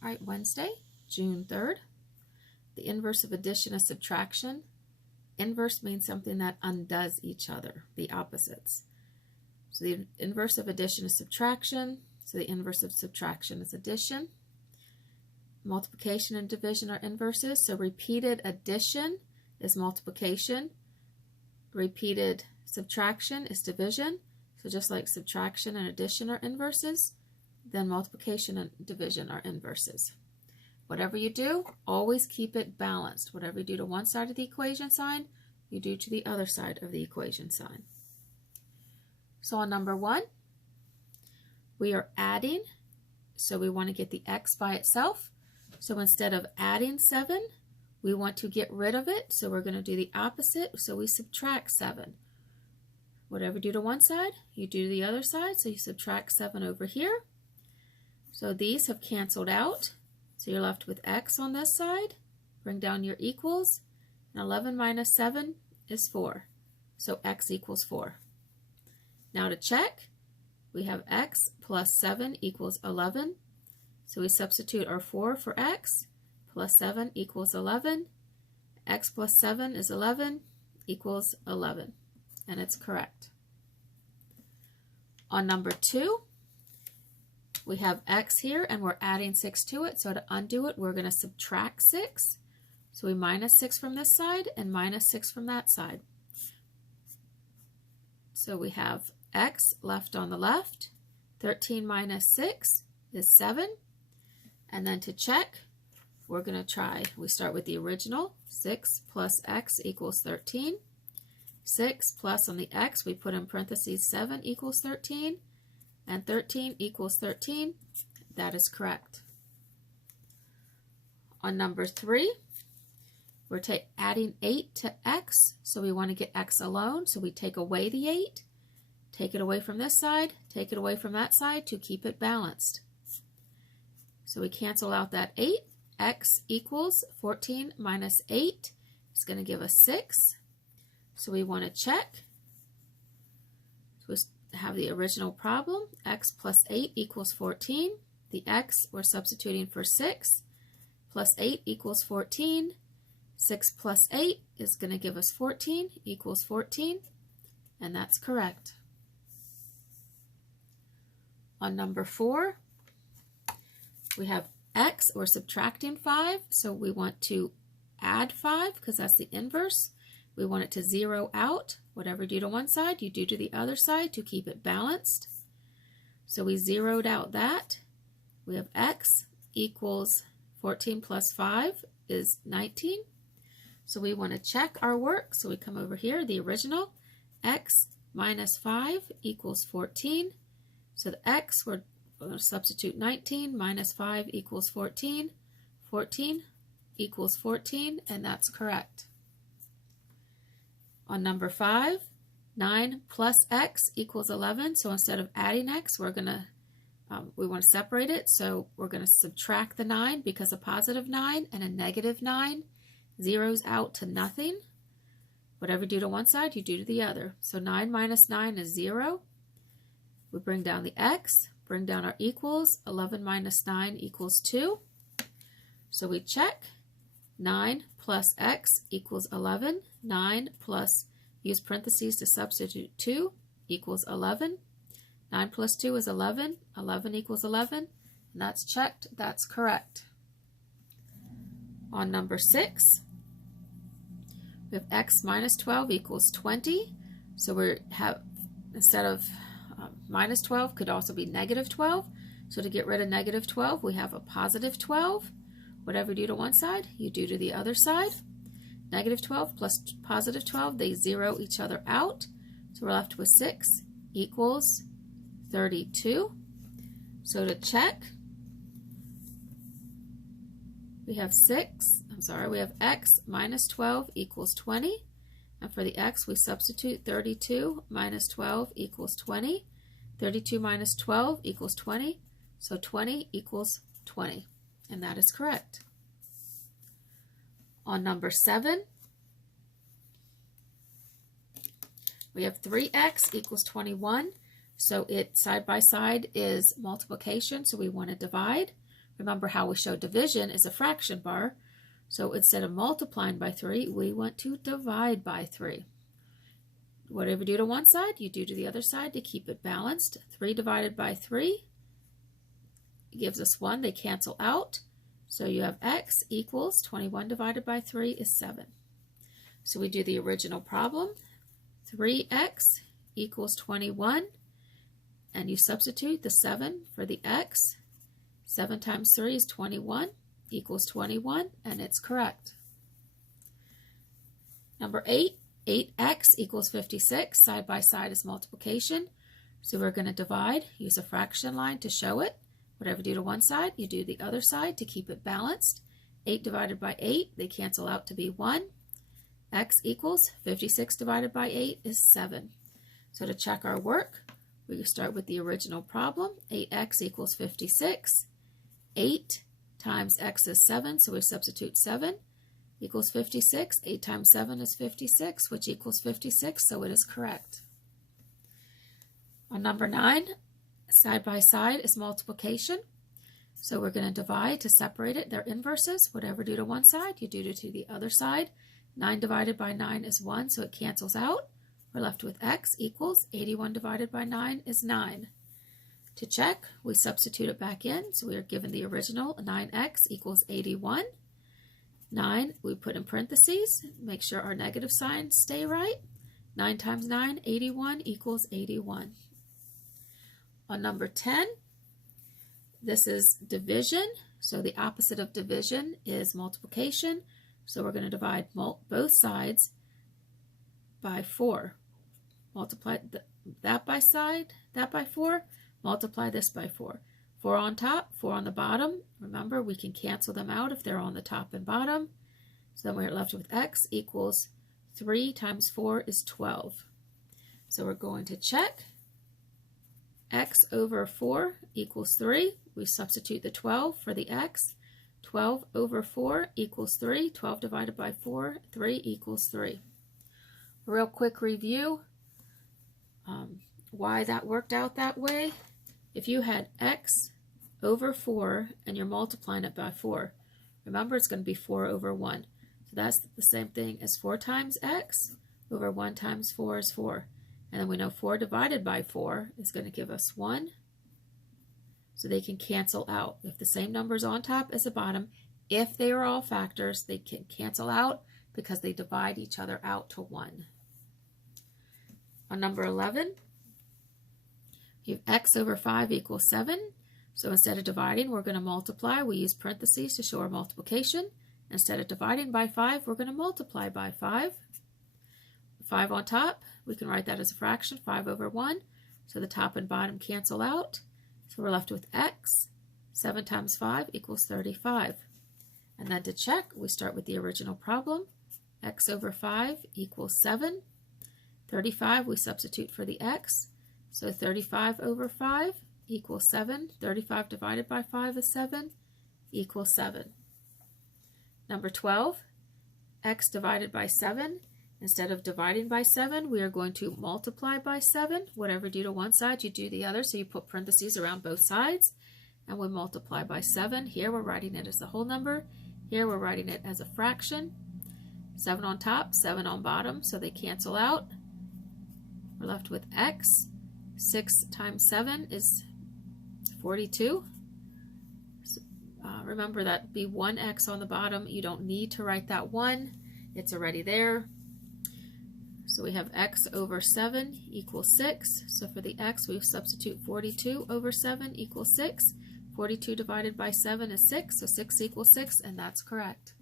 All right, Wednesday, June 3rd. The inverse of addition is subtraction. Inverse means something that undoes each other, the opposites. So the inverse of addition is subtraction. So the inverse of subtraction is addition. Multiplication and division are inverses. So repeated addition is multiplication. Repeated subtraction is division. So just like subtraction and addition are inverses, then multiplication and division are inverses. Whatever you do, always keep it balanced. Whatever you do to one side of the equation sign, you do to the other side of the equation sign. So on number 1, we are adding, so we want to get the x by itself. So instead of adding 7, we want to get rid of it, so we're going to do the opposite, so we subtract 7. Whatever you do to one side, you do to the other side, so you subtract 7 over here. So these have canceled out, so you're left with x on this side. Bring down your equals, and 11 minus 7 is 4, so x equals 4. Now to check, we have x plus 7 equals 11, so we substitute our 4 for x, plus 7 equals 11. X plus 7 is 11 equals 11, and it's correct. On number 2, we have x here, and we're adding 6 to it, so to undo it, we're going to subtract 6. So we minus 6 from this side and minus 6 from that side. So we have x left on the left. 13 minus 6 is 7. And then to check, we're going to try, we start with the original. 6 plus x equals 13. 6 plus on the x, we put in parentheses 7 equals 13. And 13 equals 13. That is correct. On number 3, we're adding 8 to x, so we want to get x alone, so we take away the 8, take it away from this side, take it away from that side to keep it balanced. So we cancel out that 8. X equals 14 minus 8 is going to give us 6. So we want to check. So we have the original problem. X plus 8 equals 14. The x we're substituting for 6. Plus 8 equals 14. 6 plus 8 is going to give us 14 equals 14. And that's correct. On number 4, we have x, we're subtracting 5, so we want to add 5 because that's the inverse. We want it to zero out. Whatever you do to one side, you do to the other side to keep it balanced. So we zeroed out that. We have x equals 14 plus 5 is 19. So we want to check our work. So we come over here, the original, x minus 5 equals 14. So the x, we're going to substitute 19 minus 5 equals 14. 14 equals 14, and that's correct. On number 5, 9 plus x equals 11. So instead of adding x, we're going to we want to separate it. So we're going to subtract the 9 because a positive 9 and a negative 9 zeroes out to nothing. Whatever you do to one side, you do to the other. So 9 minus 9 is 0. We bring down the x, bring down our equals. 11 minus 9 equals 2. So we check. 9 plus x equals 11. 9 plus, use parentheses to substitute 2, equals 11. 9 plus 2 is 11. 11 equals 11. And that's checked. That's correct. On number 6, we have x minus 12 equals 20. So we have, instead of minus 12, could also be negative 12. So to get rid of negative 12, we have a positive 12. Whatever you do to one side, you do to the other side. Negative 12 plus positive 12, they zero each other out. So we're left with 6 equals 32. So to check, we have we have x minus 12 equals 20. And for the x, we substitute 32 minus 12 equals 20. 32 minus 12 equals 20. So 20 equals 20. And that is correct. On number 7, we have 3x equals 21. So it side by side is multiplication, so we want to divide. remember how we show division is a fraction bar. So instead of multiplying by 3, we want to divide by 3. Whatever you do to one side, you do to the other side to keep it balanced. 3 divided by 3 gives us 1. They cancel out. So you have x equals 21 divided by 3 is 7. So we do the original problem. 3x equals 21. And you substitute the 7 for the x. 7 times 3 is 21 equals 21, and it's correct. Number 8, 8x equals 56. Side by side is multiplication. So we're going to divide, use a fraction line to show it. Whatever you do to one side, you do the other side to keep it balanced. 8 divided by 8, they cancel out to be 1. X equals 56 divided by 8 is 7. So to check our work, we start with the original problem. 8x equals 56. 8 times x is 7, so we substitute 7 equals 56. 8 times 7 is 56, which equals 56, so it is correct. On number 9, side by side is multiplication. So we're going to divide to separate it. They're inverses. Whatever you do to one side, you do to the other side. 9 divided by 9 is 1, so it cancels out. We're left with x equals 81 divided by 9 is 9. To check, we substitute it back in. So we are given the original 9x equals 81. 9, we put in parentheses, make sure our negative signs stay right. 9 times 9, 81 equals 81. On number 10, this is division. So the opposite of division is multiplication. So we're going to divide both sides by 4. Multiply that by 4. Multiply this by 4. 4 on top, 4 on the bottom. Remember, we can cancel them out if they're on the top and bottom. So then we're left with x equals 3 times 4 is 12. So we're going to check. X over 4 equals 3. We substitute the 12 for the x. 12 over 4 equals 3. 12 divided by 4, 3 equals 3. A real quick review why that worked out that way. If you had x over 4 and you're multiplying it by 4, remember it's going to be 4 over 1. So that's the same thing as 4 times x over 1 times 4 is 4. And then we know 4 divided by 4 is going to give us 1. So they can cancel out. If the same number is on top as the bottom, if they are all factors, they can cancel out because they divide each other out to 1. On number 11, you have x over 5 equals 7. So instead of dividing, we're going to multiply. We use parentheses to show our multiplication. Instead of dividing by 5, we're going to multiply by 5. 5 on top, we can write that as a fraction, 5 over 1. So the top and bottom cancel out. So we're left with x. 7 times 5 equals 35. And then to check, we start with the original problem. X over 5 equals 7. 35, we substitute for the x. So 35 over 5 equals 7. 35 divided by 5 is 7 equals 7. Number 12, x divided by 7. Instead of dividing by 7, we are going to multiply by 7. Whatever you do to one side, you do the other. So you put parentheses around both sides, and we multiply by 7. Here we're writing it as a whole number. Here we're writing it as a fraction. 7 on top, 7 on bottom, so they cancel out. We're left with x. 6 times 7 is 42. So, remember that be 1x on the bottom. You don't need to write that 1. It's already there. So we have x over 7 equals 6. So for the x, we substitute 42 over 7 equals 6. 42 divided by 7 is 6, so 6 equals 6, and that's correct.